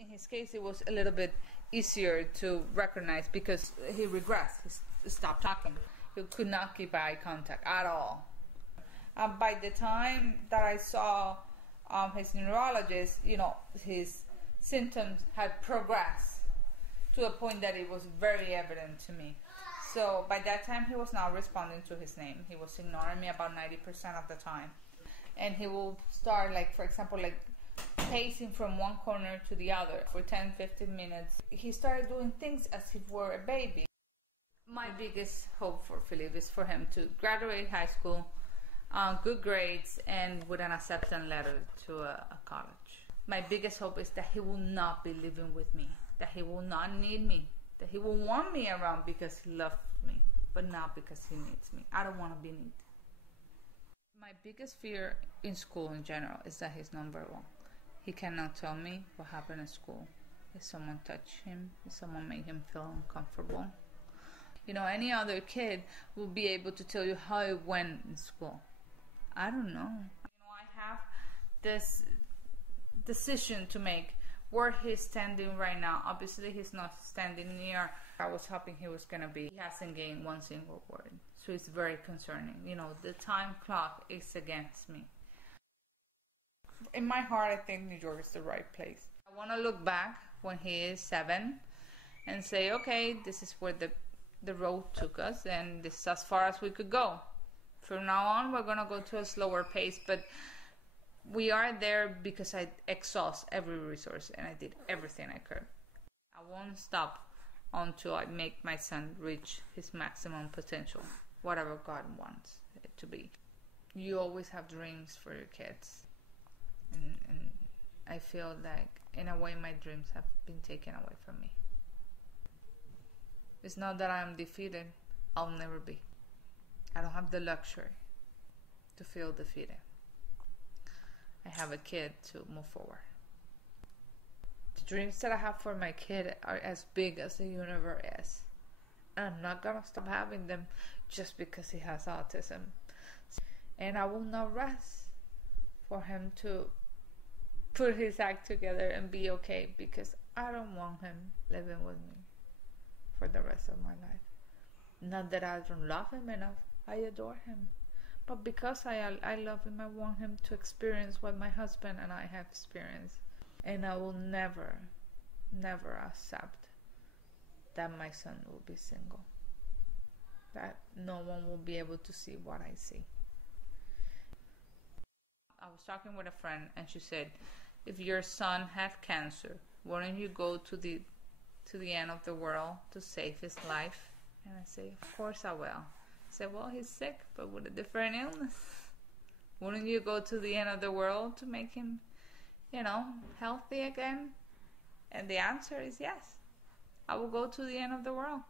In his case, it was a little bit easier to recognize because he regressed. He stopped talking. He could not keep eye contact at all. By the time that I saw his neurologist, his symptoms had progressed to a point that it was very evident to me. So by that time, he was not responding to his name. He was ignoring me about 90% of the time. And he will start, for example, pacing from one corner to the other for 10-15 minutes. He started doing things as if he were a baby. My biggest hope for Philippe is for him to graduate high school, good grades, and with an acceptance letter to a college. My biggest hope is that he will not be living with me, that he will not need me, that he will want me around because he loves me, but not because he needs me. I don't want to be needed. My biggest fear in school in general is that he's nonverbal. He cannot tell me what happened at school. If someone touched him, if someone made him feel uncomfortable. Any other kid will be able to tell you how it went in school. I don't know. I have this decision to make where he's standing right now. Obviously, he's not standing near I was hoping he was going to be. He hasn't gained one single word. So it's very concerning. The time clock is against me. In my heart, I think New York is the right place. I want to look back when he is 7 and say, okay, this is where the road took us, and this is as far as we could go. From now on, we're going to go to a slower pace, but we are there because I exhaust every resource and I did everything I could. I won't stop until I make my son reach his maximum potential, whatever God wants it to be. You always have dreams for your kids. And I feel like, in a way, my dreams have been taken away from me. It's not that I'm defeated. I'll never be. I don't have the luxury to feel defeated. I have a kid to move forward. The dreams that I have for my kid are as big as the universe is. And I'm not gonna stop having them just because he has autism. And I will not rest for him to put his act together and be okay, because I don't want him living with me for the rest of my life. Not that I don't love him enough. I adore him. But because I love him, I want him to experience what my husband and I have experienced. And I will never, never accept that my son will be single. That no one will be able to see what I see. I was talking with a friend and she said, if your son had cancer, wouldn't you go to the end of the world to save his life? And I say, of course I will. I said, well, he's sick, but with a different illness. Wouldn't you go to the end of the world to make him, healthy again? And the answer is yes. I will go to the end of the world.